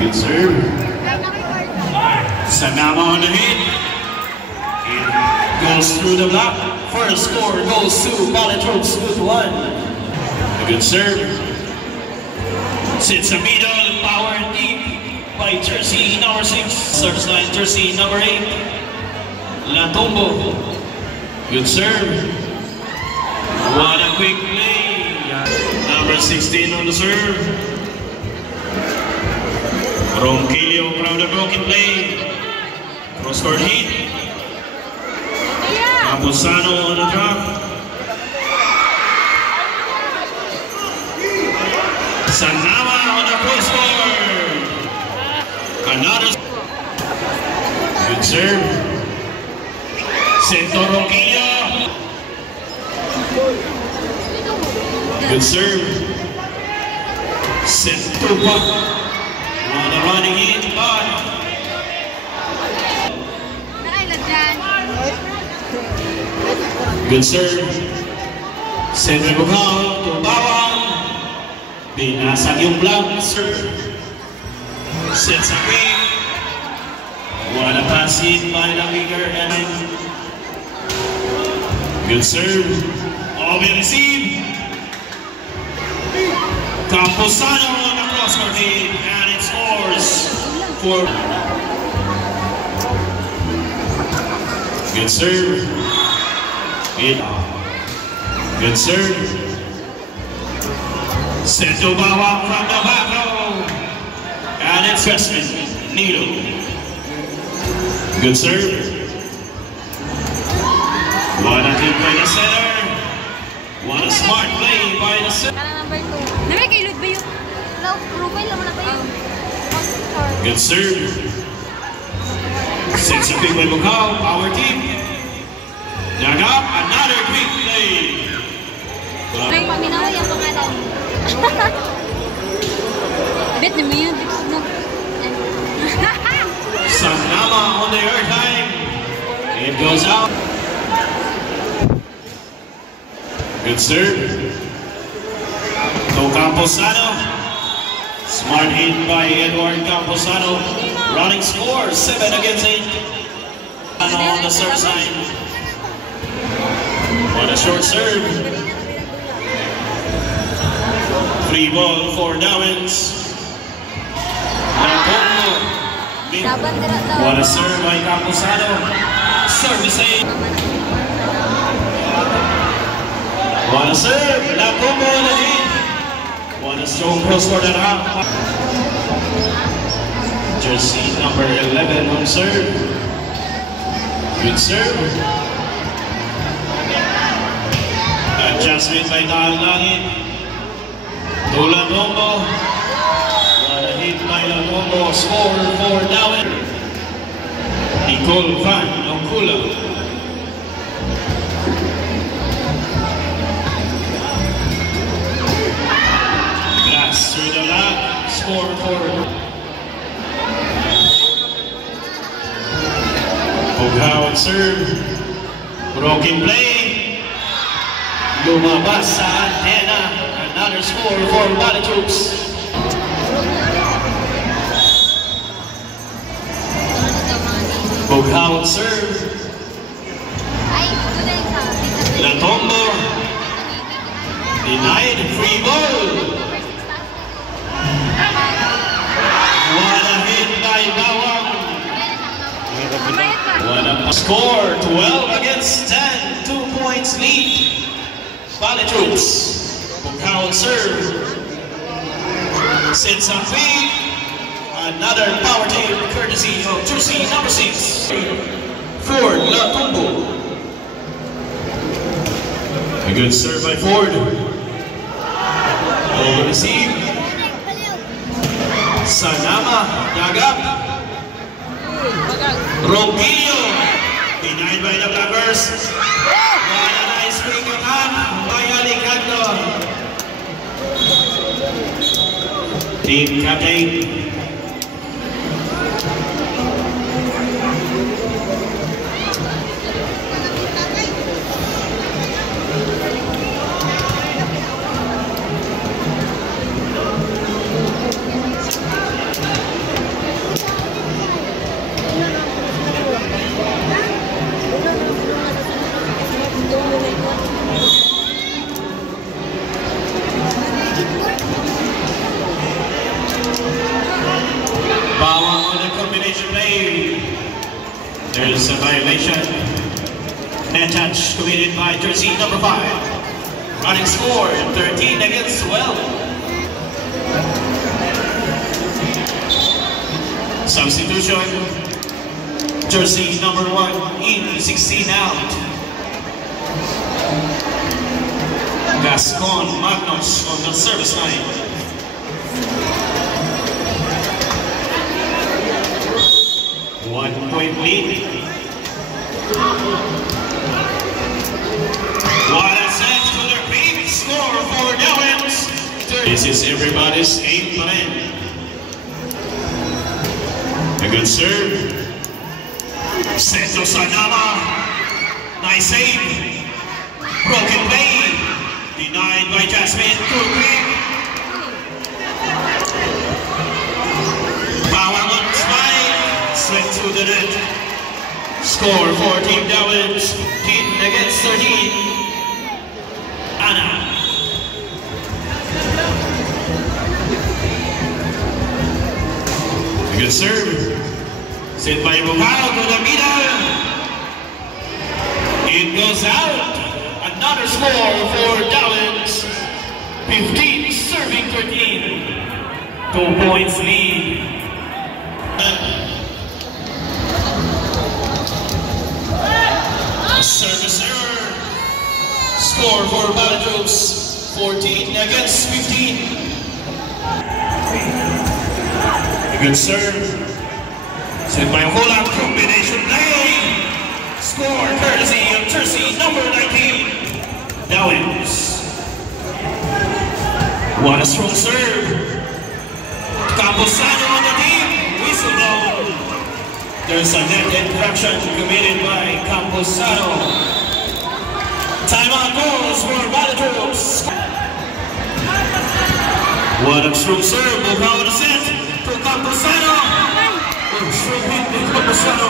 Good serve. Sanama on the hit. It goes through the block. First score goes to Valley Troops with 1. A good serve. Sits a middle, power deep by jersey number 6. Service line jersey number 8. Latombo. Good serve. What a quick play. Number 16 on the serve. Ronquillo from the broken play. Cross-court hit. Camposano on the drop. Sanama on the cross-court. Another good serve. Sento Ronquillo. Good serve. Sento on the running in by. Good serve. Sento Bukal to Bawang. Binasag yung block. Serve. Sets a quick. What a pass hit by the winger and good serve. All be received. Camposano on the cross-court hit and it scores for. Good serve. Good serve. Sento Bawang from the back row. And it's freshman, Nito. Good serve. What a hit by the center. What a smart play by the center. Good serve. Sets a big by Bukal, power team. Dug up, another quick play. Sanama on the airtime. It goes out. Good serve. To Camposano. Smart hit by Edward Camposano. Running score 7 against 8. On the serve side. What a short serve. 3 ball for Dawins. What a serve by Camposano. Service aid. What a serve. Latombo on the hit. What a strong cross-court and out. Jersey number 11 on serve. Good serve. Adjustment by Latombo. To Latombo. What a hit by Latombo. Score for Dawin. Nicole Van Okula. Glass through the lap. Score for Bukal and serve. Broken play. Lumabas sa antena. Another score for Valley Troops. Bukal and serve. Latombo. Denied. Free ball. What a hit by Bawang. What a score. 12 against 10. 2 points lead. Valley Troops. Bukal and serve. Sits a feed. Another power team courtesy of jersey number 6. Ford Latombo. A good serve by Ford. Over receive. Sanama. Dug up. Ronquillo. Denied by the Blackbirds. What a nice quick attack by Alicante. Team captain. There's a violation. Net touch committed by jersey number 5. Running score 13 against 12. Substitution. Jersey number 1 in, 16 out. Gascon Magnus on the service line. One-point lead. What a set to their big score for Dowens. This is everybody's game plan. A good serve. Seto Sanama. Nice save. Broken play. Denied by Jasmine. Too quick. Power 1-5. Slid to the net. Score for Team Dowens. 10 against 13. Anna. A good serve. Set by Bukao to the middle. It goes out. Another score for Dowens. 15 serving 13. 2 points lead. A service error. Score for Balatroops. 14 against 15. A good serve. Set by Holland, combination play. Score courtesy of jersey number 19. Dowens. What a strong serve. Camposano on the team. Whistle blown. There's a net infraction committed by Camposano. Timeout goes for Balatroops. What a strong serve. Bukao the set to Camposano. Strong hit by Camposano.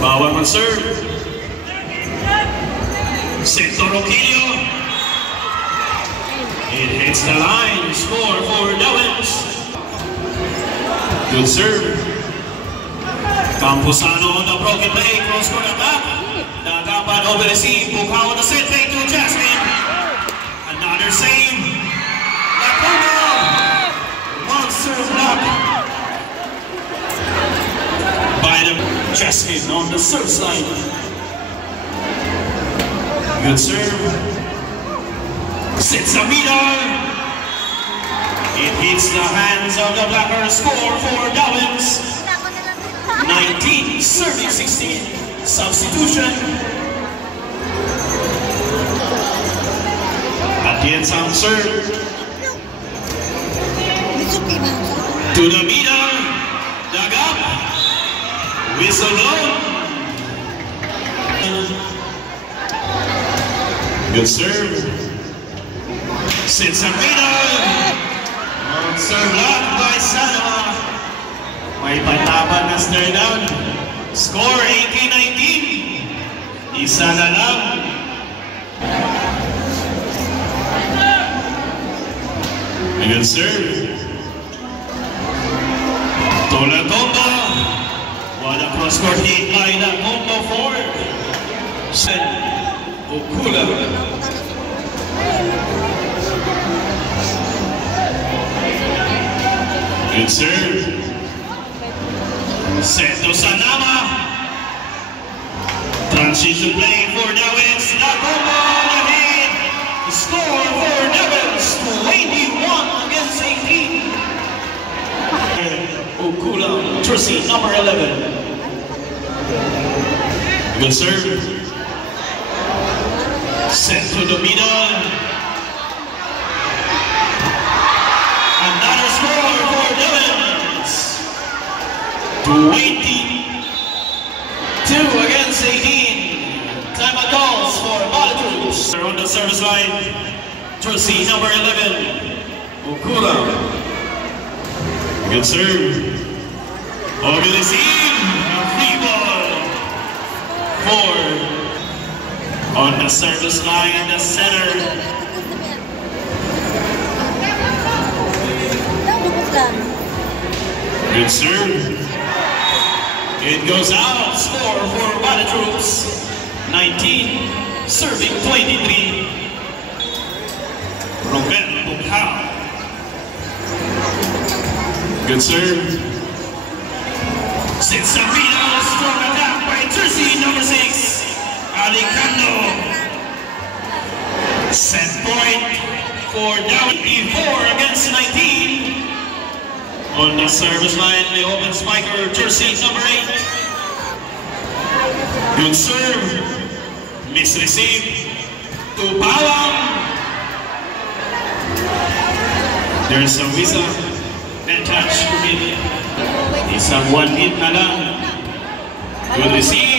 Bawal man serve. Seto Roquillo. It hits the line. Score for Dowens. Good serve. Camposano on the broken play. Cross court attack. Nagapan over the seam. Bukao on the set play to Jasmine. Another save. Lacuna. Monster block. By the Jasmine on the service line. Good serve. Sits a meter. It hits the hands of the Blackers. Score for Dowens. 19 serving 16. Substitution. Atienza serve. To the meter. Dug up. Whistle blown. Good serve. Sits a meter. Serve blocked by Sanama. May patapan na stare down. Score 18-19. Isa na lang. Good serve. Tolatomba. What a cross-court hit by the Combo 4. Sen Okula. Good serve. Seto Sanama. Transition play for Dowens. The combo on the hit. Score for Dowens. 21 against 18. Okula, jersey number 11. Good serve. Set to the middle. Another score for Dowens. 22 against 18. Timeout calls for Balatroops. On the service line, jersey number 11, Okula. Good serve. Over the seam, a free ball. 4 on the service line in the center. Good serve. It goes out. Score for Wada Troops. 19, serving 23. Roberto Bukhao. Good serve. Sits Sabino. Strong attack by jersey number 6, Alejandro. Set point for down 4 against 19. On the service line, the open spiker, jersey number 8. Good serve. Misreceived to Bawang. There's a whistle and touch. Isang 1 hit na lang. Good receive.